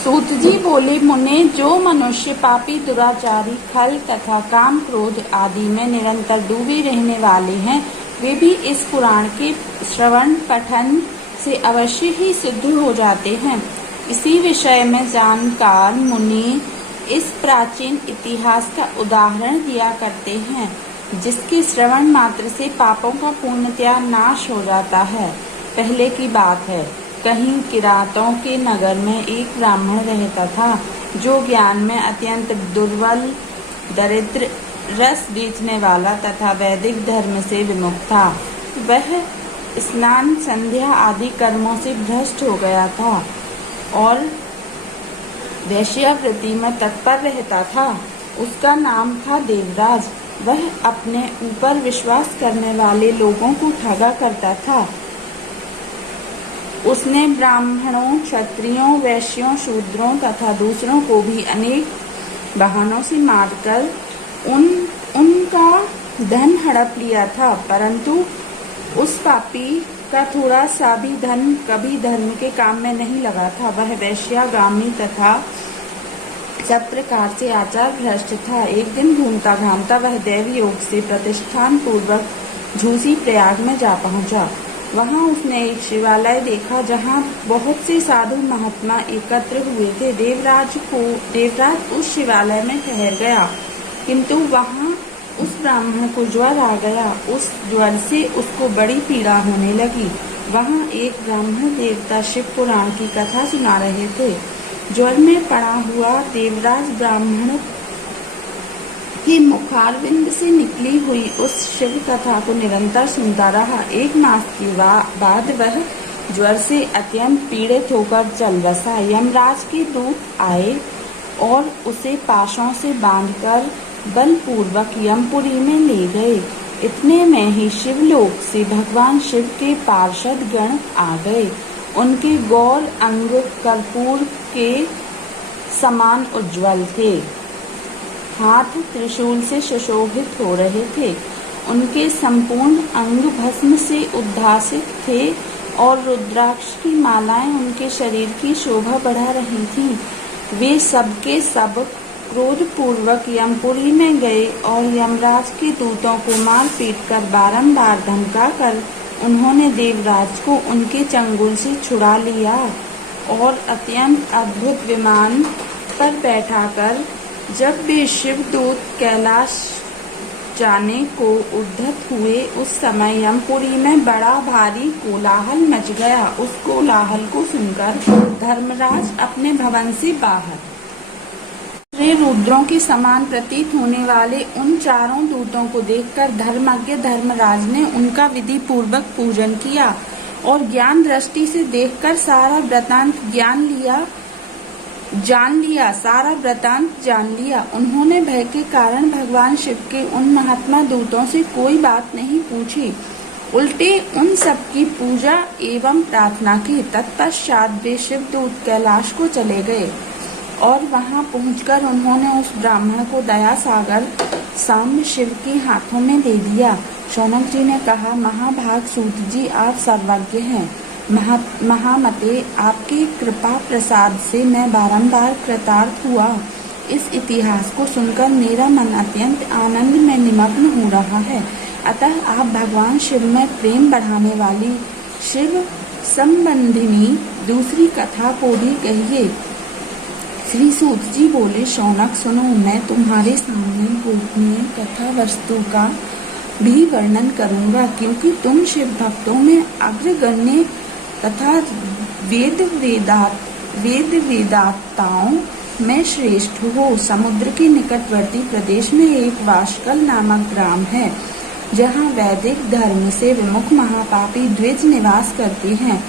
सूत जी बोले, मुने, जो मनुष्य पापी, दुराचारी, खल तथा काम क्रोध आदि में निरंतर डूबे रहने वाले हैं, वे भी इस पुराण के श्रवण पठन से अवश्य ही सिद्ध हो जाते हैं। इसी विषय में जानकार मुनि इस प्राचीन इतिहास का उदाहरण दिया करते हैं, जिसके श्रवण मात्र से पापों का पूर्णतया नाश हो जाता है। पहले की बात है, कहीं किरातों के नगर में एक ब्राह्मण रहता था, जो ज्ञान में अत्यंत दुर्बल, दरिद्र, रस बेचने वाला तथा वैदिक धर्म से विमुख था। वह स्नान, संध्या आदि कर्मों से भ्रष्ट हो गया था और वैश्यावृत्ति में तत्पर रहता था। उसका नाम था देवराज। वह अपने ऊपर विश्वास करने वाले लोगों को ठगा करता था। उसने ब्राह्मणों, क्षत्रियों, वैश्यों, शूद्रों तथा दूसरों को भी अनेक बहानों से मारकर उनका धन हड़प लिया था, परंतु उस पापी का थोड़ा सा भी धन कभी धर्म के काम में नहीं लगा था। वह वैश्यागामी तथा सब प्रकार से आचार भ्रष्ट था। एक दिन घूमता घामता वह देव योग से प्रतिष्ठान पूर्वक झूसी प्रयाग में जा पहुंचा। वहां उसने एक शिवालय देखा, जहां बहुत से साधु महात्मा एकत्र हुए थे। देवराज उस शिवालय में ठहर गया, किंतु वहां उस ब्राह्मण को ज्वर आ गया। उस ज्वर से उसको बड़ी पीड़ा होने लगी। वहां एक ब्राह्मण देवता शिव पुराण की कथा सुना रहे थे। ज्वर में पड़ा हुआ देवराज ब्राह्मण के मुखारविंद से निकली हुई उस शिव कथा को निरंतर सुनता रहा। एक मास के बाद वह ज्वर से अत्यंत पीड़ित होकर चल बसा। यमराज के दूत आए और उसे पाशों से बांधकर बलपूर्वक यमपुरी में ले गए। इतने में ही शिवलोक से भगवान शिव के पार्षद गण आ गए। उनके गौर अंग कर्पूर के समान उज्ज्वल थे, हाथ त्रिशूल से सुशोभित हो रहे थे। उनके संपूर्ण अंग भस्म से उद्भासित थे और रुद्राक्ष की मालाएं उनके शरीर की शोभा बढ़ा रही थीं। वे सबके सब क्रोध पूर्वक यमपुरी में गए और यमराज के दूतों को मार पीट कर बारम्बार धमका कर उन्होंने देवराज को उनके चंगुल से छुड़ा लिया और अत्यंत अद्भुत विमान पर बैठाकर जब वे शिवदूत कैलाश जाने को उद्धत हुए, उस समय यमपुरी में बड़ा भारी कोलाहल मच गया। उस कोलाहल को सुनकर धर्मराज अपने भवन से बाहर रुद्रों के समान प्रतीत होने वाले उन चारों दूतों को देखकर धर्मज्ञ धर्मराज ने उनका विधि पूर्वक पूजन किया और ज्ञान दृष्टि से देखकर सारा वृतांत जान लिया। उन्होंने भय के कारण भगवान शिव के उन महात्मा दूतों से कोई बात नहीं पूछी, उल्टे उन सब की पूजा एवं प्रार्थना की। तत्पश्चात वे शिवदूत कैलाश को चले गए और वहां पहुंचकर उन्होंने उस ब्राह्मण को दया सागर साम्य शिव के हाथों में दे दिया। शौनक जी ने कहा, महाभाग सूत जी, आप सर्वज्ञ हैं। महामते, आपकी कृपा प्रसाद से मैं बारंबार कृतार्थ हुआ। इस इतिहास को सुनकर मेरा मन अत्यंत आनंद में निमग्न हो रहा है। अतः आप भगवान शिव में प्रेम बढ़ाने वाली शिव संबंधिनी दूसरी कथा को भी कहिए। श्री सूत जी बोले, शौनक सुनो, मैं तुम्हारे सामने गोपनीय कथा वस्तु का भी वर्णन करूंगा, क्योंकि तुम शिव भक्तों में अग्रगण्य तथा वेदाताओं में श्रेष्ठ हो। समुद्र के निकटवर्ती प्रदेश में एक वाशकल नामक ग्राम है, जहाँ वैदिक धर्म से विमुख महापापी द्विज निवास करते हैं।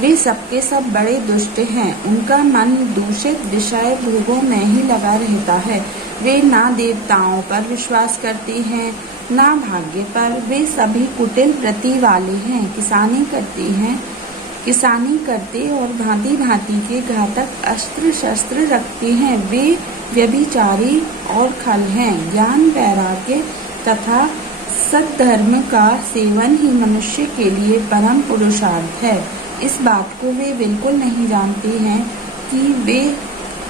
वे सबके सब बड़े दुष्ट हैं। उनका मन दूषित विषय भोगों में ही लगा रहता है। वे ना देवताओं पर विश्वास करते हैं, ना भाग्य पर। वे सभी कुटिल वृत्ति वाले हैं, किसानी करते और भांति भांति के घातक अस्त्र शस्त्र रखते हैं। वे व्यभिचारी और खल हैं। ज्ञान, वैराग्य तथा सद्धर्म का सेवन ही मनुष्य के लिए परम पुरुषार्थ है। इस बात को वे बिल्कुल नहीं जानते हैं कि वे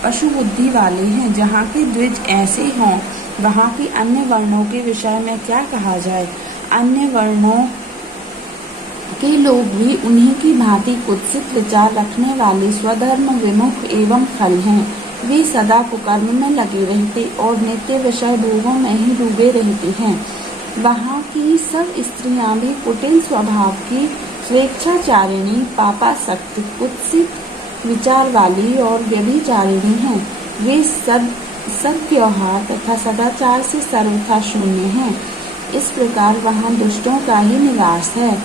पशु बुद्धि वाले हैं। जहाँ के द्विज ऐसे हों, वहाँ के अन्य वर्णों के विषय में क्या कहा जाए। अन्य वर्णों के लोग भी उन्हीं की भांति कुत्सित विचार रखने वाले स्वधर्म विमुख एवं खल हैं। वे सदा कुकर्म में लगे रहते और नित्य विषय भोगों में ही डूबे रहते हैं। वहाँ की सब स्त्रियां भी कुटिल स्वभाव की, स्वेच्छाचारिणी, पापासक्त, कुत्सित विचार वाली और व्यभिचारिणी हैं। वे सब त्योहार तथा सदाचार से सर्वथा शून्य हैं। इस प्रकार वहाँ दुष्टों का ही निवास है।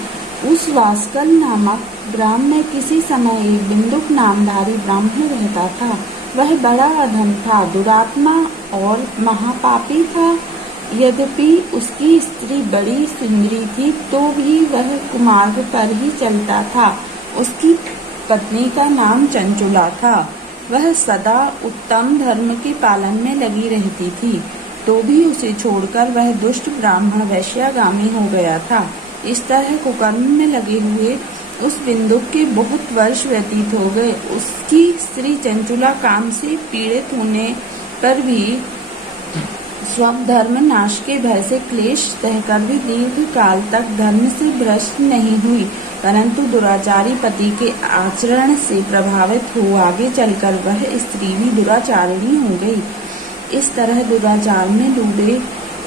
उस वास्कल नामक ग्राम में किसी समय एक बिंदुक नामधारी ब्राह्मण रहता था। वह बड़ा अधम था, दुरात्मा और महापापी था। यद्यपि उसकी स्त्री बड़ी सुंदरी थी तो भी वह कुमार्ग पर ही चलता था। उसकी पत्नी का नाम चंचुला था। वह सदा उत्तम धर्म के पालन में लगी रहती थी, तो भी उसे छोड़कर वह दुष्ट ब्राह्मण वैश्यागामी हो गया था। इस तरह कुकर्म में लगे हुए उस बिंदुक के बहुत वर्ष व्यतीत हो गए। उसकी स्त्री चंचुला काम से पीड़ित होने पर भी स्वधर्म नाश के भय से क्लेश सहकर भी दीर्घ काल तक धर्म से भ्रष्ट नहीं हुई, परंतु दुराचारी पति के आचरण से प्रभावित हो आगे चलकर वह स्त्री भी दुराचारिणी हो गई। इस तरह दुराचार में डूबे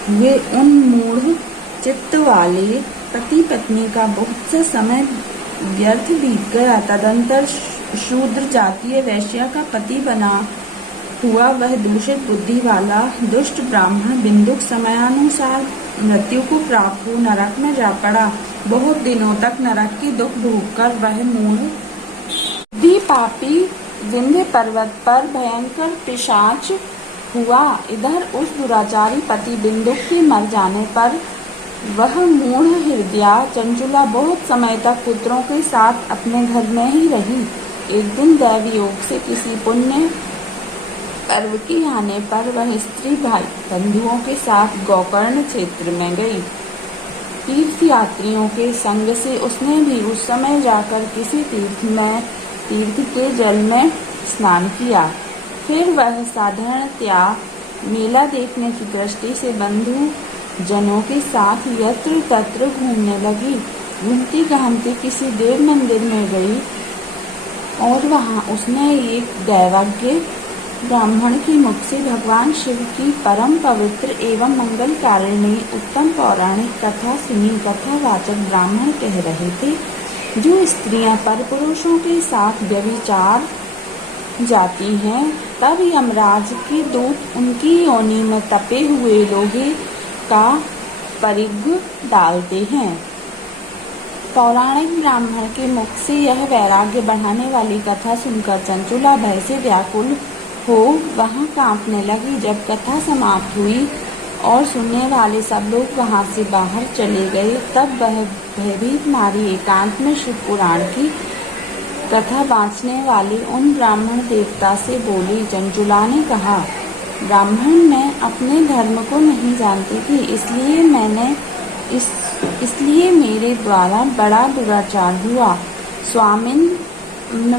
हुए उन मूढ़ चित्त वाले पति पत्नी का बहुत सा समय व्यर्थ बीत गया। तदंतर शूद्र जातीय वैश्या का पति बना हुआ वह दूषित बुद्धि वाला दुष्ट ब्राह्मण बिंदुक समयानुसार मृत्यु को प्राप्त हो नरक में जा पड़ा। बहुत दिनों तक नरक की दुख भोगकर वह मूढ़ बुद्धि पापी विंध्य पर्वत पर भयंकर पिशाच हुआ। इधर उस दुराचारी पति बिंदुक के मर जाने पर वह मूढ़ हृदया चंचुला बहुत समय तक पुत्रों के साथ अपने घर में ही रही। एक दिन दैव योग से किसी पुण्य पर्व के आने पर वह स्त्री भाई बंधुओं के साथ गोकर्ण क्षेत्र में गई। तीर्थ यात्रियों के संग से उसने भी उस समय जाकर किसी तीर्थ के जल में स्नान किया। फिर वह साधारणतया मेला देखने की दृष्टि से बंधु जनों के साथ यत्र तत्र घूमने लगी। घूमती घामती किसी देव मंदिर में गई और वहां उसने एक दैवज्ञ ब्राह्मण के मुख से भगवान शिव की परम पवित्र एवं मंगलकारिणी उत्तम पौराणिक कथा सुनी। कथावाचक ब्राह्मण कह रहे थे, जो स्त्रियां पर पुरुषों के साथ व्यभिचार जाती हैं, तब यमराज के दूत उनकी योनि में तपे हुए लोहे का परिघ डालते हैं। पौराणिक ब्राह्मण के मुख से यह वैराग्य बढ़ाने वाली कथा सुनकर चंचुला भय से व्याकुल हो वहां कांपने लगी। जब कथा समाप्त हुई और सुनने वाले सब लोग वहां से बाहर चले गए, तब वह भयभीत मारी एकांत में शिव पुराण की कथा बाँचने वाले उन ब्राह्मण देवता से बोली। चंचुला ने कहा, ब्राह्मण, मैं अपने धर्म को नहीं जानती थी, इसलिए मेरे द्वारा बड़ा दुराचार हुआ। स्वामिन,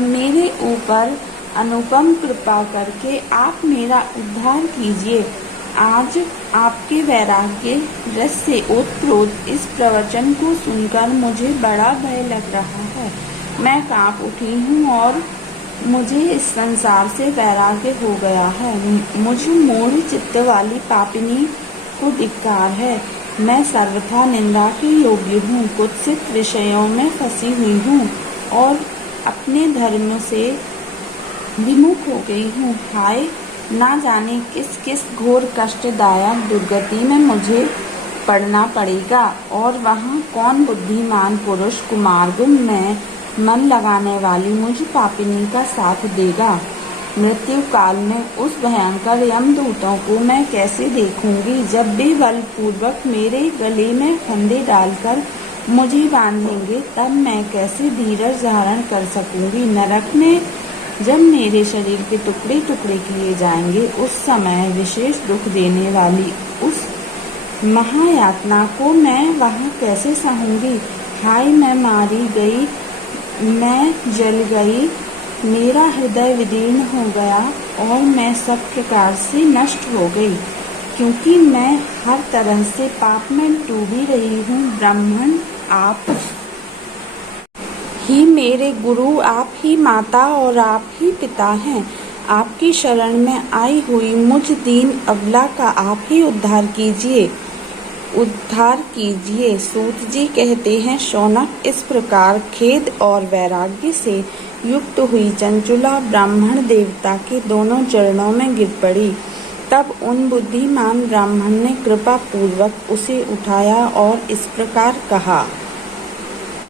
मेरे ऊपर अनुपम कृपा करके आप मेरा उद्धार कीजिए। आज आपके वैराग्य रस से ओतप्रोत इस प्रवचन को सुनकर मुझे बड़ा भय लग रहा है। मैं कांप उठी हूँ और मुझे इस संसार से वैराग्य हो गया है। मुझ मूढ़ चित्त वाली पापिनी को धिक्कार है। मैं सर्वथा निंदा के योग्य हूँ, कुत्सित विषयों में फंसी हुई हूँ और अपने धर्म से विमुख हो गई हूँ। हाय, ना जाने किस किस घोर कष्टदायक दुर्गति में मुझे पड़ना पड़ेगा और वहाँ कौन बुद्धिमान पुरुष कुमार्ग में मन लगाने वाली मुझ पापिनी का साथ देगा। मृत्यु काल में उस भयंकर यमदूतों को मैं कैसे देखूंगी, जब वे बलपूर्वक मेरे गले में फंदे डालकर मुझे बांधेंगे, तब मैं कैसे धीरज धारण कर सकूंगी। नरक में जब मेरे शरीर के टुकड़े टुकड़े किए जाएंगे, उस समय विशेष दुख देने वाली उस महायातना को मैं वहाँ कैसे सहूंगी। हाय, मैं मारी गई, मैं जल गई, मेरा हृदय विदीर्ण हो गया और मैं सब प्रकार से नष्ट हो गई, क्योंकि मैं हर तरह से पाप में डूबी रही हूँ। ब्राह्मण, आप ही मेरे गुरु, आप ही माता और आप ही पिता हैं। आपकी शरण में आई हुई मुझ दीन अबला का आप ही उद्धार कीजिए। सूत जी कहते हैं, शौनक, इस प्रकार खेद और वैराग्य से युक्त हुई चंचुला ब्राह्मण देवता के दोनों चरणों में गिर पड़ी। तब उन बुद्धिमान ब्राह्मण ने कृपा पूर्वक उसे उठाया और इस प्रकार कहा।